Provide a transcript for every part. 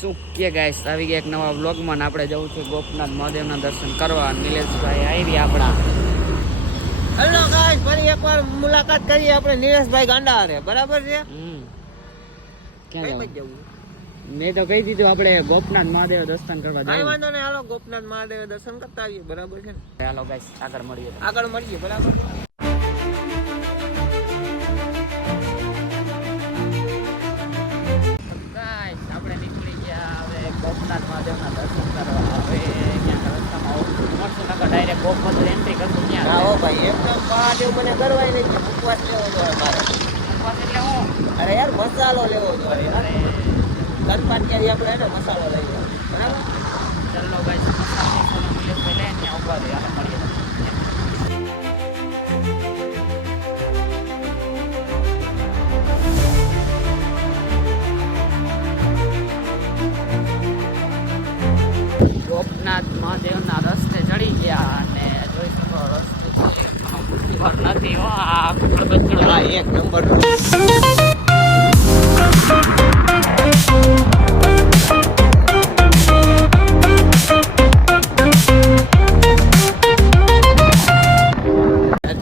શું કે ગાઈસ આવી ગયા એક નવા વ્લોગમાં ને આપણે જવું છે ગોપનાથ મહાદેવના દર્શન કરવા. નિલેશભાઈ આવી આપણા. હેલો ગાઈસ, ફરી એકવાર મુલાકાત કરીએ આપણે નિલેશભાઈ ગાંડા હારે. બરાબર છે? ક્યાં જવું? મેં તો કહી દીધું આપણે ગોપનાથ મહાદેવ દર્શન કરવા જવું. કાઈ વાંધો નહીં, હાલો ગોપનાથ મહાદેવ દર્શન કરતા આવીએ. બરાબર છે ને? હાલો ગાઈસ, આગળ મળીએ. બરાબર છે. આપણે નીકળી ગયા હવે ગોપનાથ મહાદેવના દર્શન કરવા. હવે ત્યાં રસ્તામાં મળશું નકર ડાયરેક્ટ ગોપનાથ એન્ટ્રી કરશું ત્યાં. હા હો ભાઈ, એકદમ મહાદેવ મને કરવાય નહીં. ઉપવાસ લેવો જોઈએ મારે. ઉપવાસ એટલે હું? અરે યાર, મસાલો લેવો જોઈએ. અરે ગણપાટ ક્યારે આપણે એને મસાલો લઈએ. બરાબર? ચલો ગાઈસ, મસાલો નિલેશભાઈ લઈને ત્યાં ઉભા રહી. હાલે મળીએ. ગોપનાથ મહાદેવના રસ્તે ચડી ગયા અને જોઈ શકો રસ્તો ખબર નથી હો. આ એક નંબર.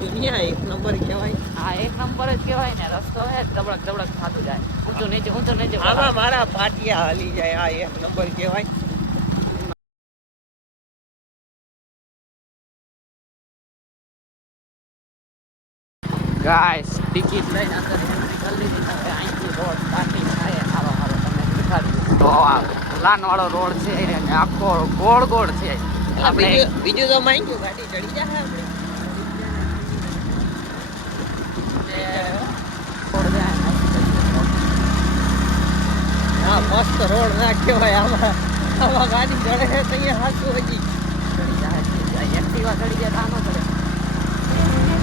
દુનિયા એક નંબર કહેવાય. હા, એક નંબર જ કહેવાય ને. રસ્તો હે દબડક દબડક થતું જાય. ઊંચું નીચે આમાં મારા પાટિયા હાલી જાય. આ એક નંબર કહેવાય. ગાઈસ ટિકિટ લઈને અંદર એન્ટ્રી કરી લીધી. હવે અહીંથી રોડ સ્ટાર્ટિંગ થાય. હારો તમને દેખાડી. તો આ લાનવાળો રોડ છે અને આખો ગોળ છે. બીજું તો માંગ્યું ગાડી ચડી જાય આપણે. હા, મસ્ત રોડ ના કહેવાય. આમાં ગાડી ચડે છે તો અહીંયા હાચું હજી ચડી જાય. એક્ટિવા ચડી જાય તાનો ચડે.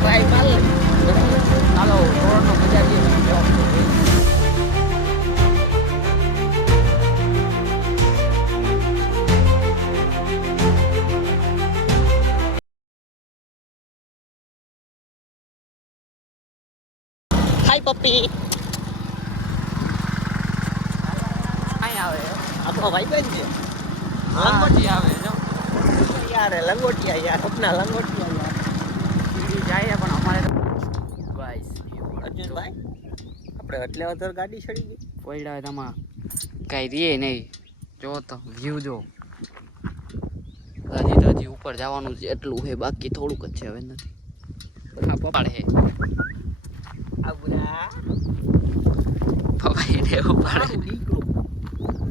ભાઈ માલ ચાલો રોડનો મજા લઈએ. હાય પપ્પી. અહીં આવે આપણો ભાઈ બન છે. લંગોટી આવે જો યાર લંગોટિયા યાર, સપના લંગોટિયા યાર. સીડી જાય પણ અમારે ગાઈસ અર્જુનભાઈ, આપણે એટલે વધારે ગાડી ચડી ગઈ. પોઈડા તમા કઈ રે નહીં. જો તો વ્યૂ જો. હજી ઉપર જવાનું છે એટલું છે, બાકી થોડુંક જ છે. હવે નથી. હા, પપાડ હે આબુરા પપાઈને ઉપાડે.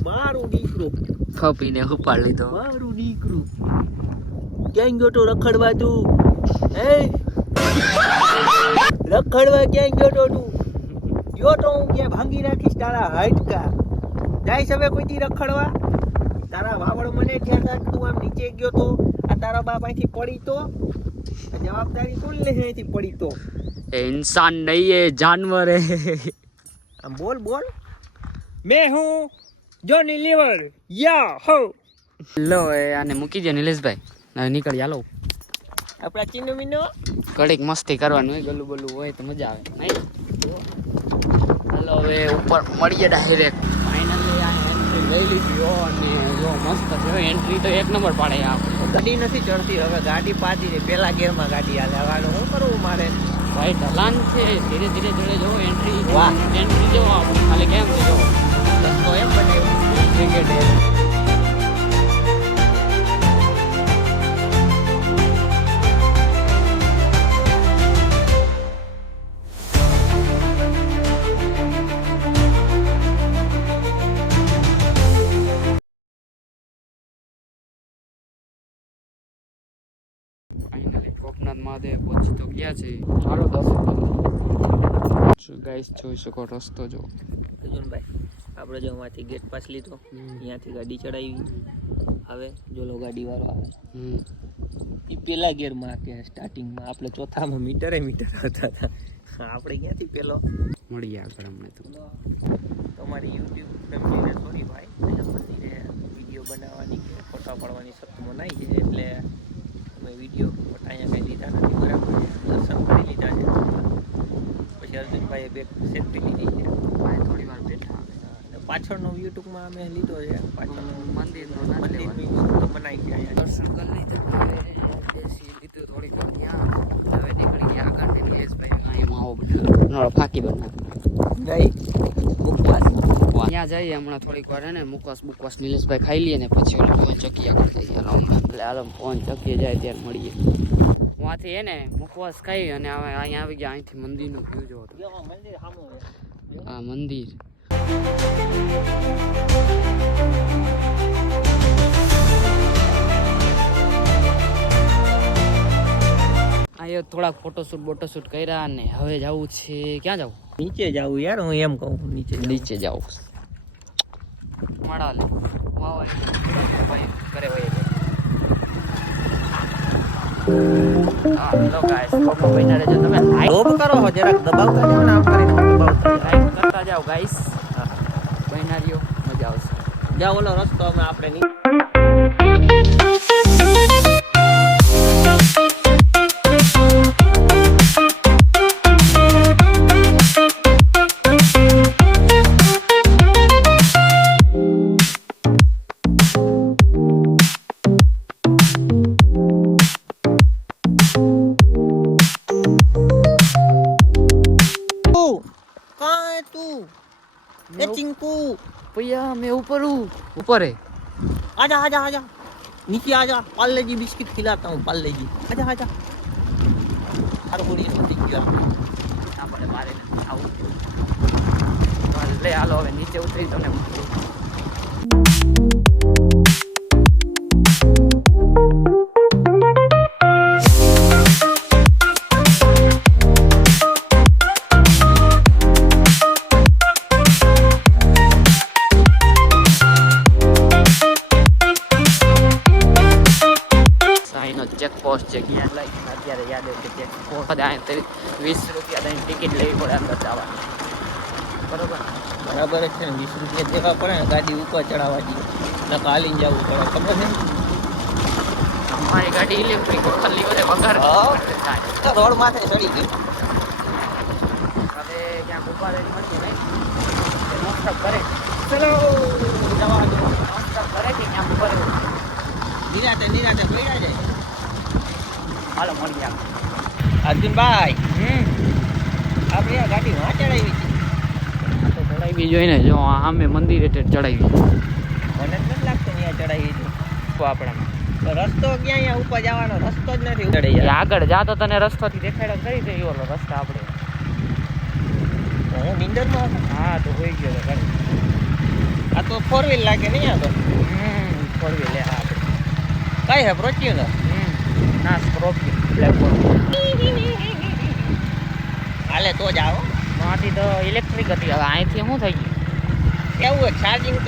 મારું દીકરો પપીને ઉપાડ લીધો. મારું દીકરું ક્યાં ગયો તો રખડવા તું? હે, રખડવા ક્યાં ગયો તો તું? ગયો તો હું ક્યાં ભાંગી નાખીશ તારા હાડકા. જાય હવે કોઈથી રખડવા? તારા વાવડ મને ધ્યાન રાખ. તું આમ નીચે ગયો તો આ તારા બાપ અહીંથી પડી તો જવાબદારી કોણ લે? અહીંથી પડી તો इंसान नहीं है, जानवर है. આમ બોલ બોલ. મેં હું જોની લીવર યા હો. લો આને મૂકી દે નિલેશભાઈ. હવે નીકળી હાલો. આપણા ચીનો મીનો ઘડીક મસ્તી કરવાનું હોય, ગલું બલું હોય તો મજા આવે નહીં. હાલો હવે ઉપર મળીએ ડાયરેક્ટ. ફાઇનલી આ એન્ટ્રી લઈ લીધી હો અને જો મસ્ત છે. એન્ટ્રી તો એક નંબર પાડે. આ ગાડી નથી ચડતી હવે. ગાડી પાછી છે. પેલા ગેરમાં ગાડી હાલે. હવે શું કરવું મારે? ભાઈ ઢલાન છે, ધીરે ધીરે ચડે. જો એન્ટ્રી. વાહ. એન્ટ્રી જો આપણે ખાલી કેમ છે જો રસ્તો એમ બનાવ્યો. ક્રિકેટ ફાઇનલી ગોપનાથ મહાદેવ પહોંચી તો ગયા છે. ચાલો દર્શન ગાઈસ જોઈ શકો રસ્તો જો. અર્જુનભાઈ, આપણે જો અહીંયાથી ગેટ પાસ લીધો, અહીંયાથી ગાડી ચડાવી. હવે જો લો ગાડી વાળો આવે. એ પેલા ગેરમાં કે સ્ટાર્ટિંગમાં આપણે ચોથામાં મીટર હતા હતા. આપણે ક્યાંથી પેલો મળીએ આગળ અમને તો. તમારી યુટ્યુબ ફેમિલીને સોરી ભાઈ, અહીંયા મંદિરે વિડીયો બનાવવાની કે ફોટા પાડવાની સખ્ત મનાઈ છે. એટલે અમે વિડીયો ફોટા અહીંયા કંઈ લીધા નથી. બરાબર છે, દર્શન કરી લીધા છે. પછી અર્જુનભાઈએ બે સેલ્ફી લીધી છે. થોડી વાર બેઠા. પાછળનો વ્યૂ ટૂંકમાં અમે લીધો છે પાછળનો મંદિરનો ના લેવાનો. મંદિરનું તો બનાવી ગયા અહીંયા. દર્શન કરી લીધા, હવે બેસી લીધું થોડીક વાર ત્યાં. હવે નીકળી ગયા આગળ ને નિલેશભાઈ અહીંયા આવો બધું ફાકી બનાવ નહીં મુકવાસ ત્યાં જઈએ હમણાં થોડીક વાર હે ને મુકવાસ નિલેશભાઈ ખાઈ લઈએ ને પછી ઓલો ફોન ચકી આગળ જઈએ. એટલે હાલો ફોન ચકીએ જાય ત્યારે મળીએ. ત્યાંથી હે ને મુકવાસ ખાઈ અને હવે અહીંયા આવી ગયા. અહીંથી મંદિરનો વ્યૂ જોવો તો. મંદિર સામું છે. આ મંદિર આયો થોડાક ફોટોશૂટ કર્યા અને હવે જવું છે. ક્યાં જવું? નીચે જાવું યાર, હું એમ કહું નીચે જવું. મળા લે વાવા ભાઈ કરે હોય હેલો ગાઈસ, ફોટો બના લેજો તમે. લોભ કરો હો, જરાક દબાવતા જાઓ ને, આમ કરીને દબાવતા લાઈક કરતા જાઓ ગાઈસ. બના રહ્યો, મજા આવશે. જાઓ ઓલો રસ્તો અમે આપણે ની ए चिंकू भैया मैं ऊपर हूँ. ऊपर है. आजा आजा आजा नीचे आजा, पार्ले जी बिस्किट खिलाता हूँ, पार्ले जी आजा आजा. अरे पूरी मत गया ના પડે મારે આવું. લે હાલો હવે નીચે ઉતરી તમને. ચેકપોસ્ટ છે ક્યાં લાઈક અત્યારે યાદ આવે કે ચેકપોસ્ટ અહીં 20 રૂપિયા દઈને ટિકિટ લેવી પડે અંદર જવાની. બરોબર બરાબર જ છે ને, 20 રૂપિયા દેવા પડે ને ગાડી ઉપર ચડાવવાની, ને કાલીને જવું પડે, ખબર છે? અમારી ગાડી ઇલેક્ટ્રિક ખાલી વધે વગર તો રોડ માથે ચડી ગઈ. હવે ક્યાંક ઉભા રહીને મળતું નહીં નોસ્ટોપ કરે. ચલો જવા દો. નોસ્ટોપ કરે કે ક્યાંક ઉભા રહેવું. નિરાતે પડ્યા જાય. હાલો મળી જાય. અર્જુનભાઈ આપણે આ ગાડી વાં ચડાવી છે. તો ચડાવી જોઈને જો આમે મંદિરે ચડાવી. મને નથી લાગતું ત્યાં ચડાવી છે તો આપણામાં તો રસ્તો ક્યાં અહીંયા ઉપર જવાનો રસ્તો જ નથી. ચડી આગળ જા તો તને રસ્તોથી દેખાડો કરી દે ઓલો રસ્તા આપણે. હું નિંદરમાં હતો. હા તો હોઈ ગયો તો આ તો 4 વ્હીલ લાગે નહીં આ તો. ફોરવી લે હા આપણે. કઈ હે ફોર્ચ્યુનર? ના સ્કોર્પિયો બ્લેકબોર્ડ. હાલે તો જ આવો. માંથી તો ઇલેક્ટ્રિક હતી, હવે અહીંથી શું થઈ ગયું? એવું ચાર્જિંગ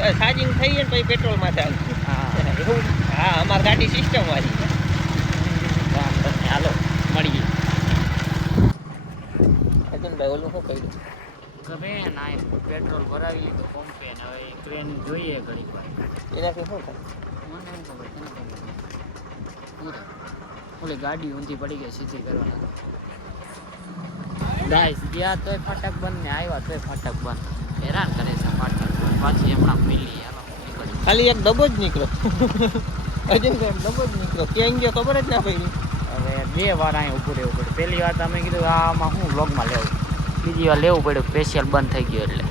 થઈ જાય ને પછી પેટ્રોલ માંથી આવે. હા એવું. હા અમારી ગાડી સિસ્ટમ વાળી છે. હાલો મળી ગઈ. અર્જુનભાઈ ઓલું શું કહ્યું? હવે ના પેટ્રોલ ભરાવી લીધું પંપે ને હવે ટ્રેન જોઈએ ઘડી ભાઈ. એનાથી શું થાય? મને એમ ખબર તને ખબર શું થાય? ઓલી ગાડી ઊંધી પડી ગઈ સીધી કરવાના. ગાઈસ ગયા તોય ફાટક બંધ ને આવ્યા તોય ફાટક બંધ. હેરાન કરે છે ફાટક. પાછી હમણાં મિલી ખાલી એક ડબ્બો જ નીકળ્યો. અર્જુનભાઈ ડબ્બો જ નીકળ્યો. ક્યાં ગયો ખબર જ ના પડી. હવે 2 વાર અહીંયા ઊભું રહેવું પડે. પહેલી વાર અમે કીધું આમાં શું વ્લોગમાં લેવું, બીજી વાર લેવું પડ્યું સ્પેશિયલ બંધ થઈ ગયો એટલે.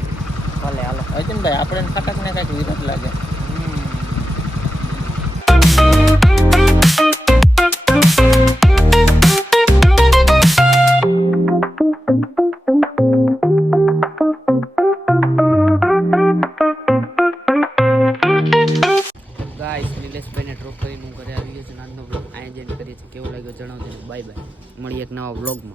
ભલે હાલો. અર્જુનભાઈ આપણે ફાટકને કાંઈક વિરોધ લાગે. ગાઈસ નિલેશભાઈને ડ્રોપ કરીને હું ઘરે આવી ગયો છું. આજનો બ્લોગ અહીંયા જ એન્ડ કરીએ છીએ. કેવો લાગ્યો જણાવજો. Bye bye. મળીએ એક નવા બ્લોગમાં.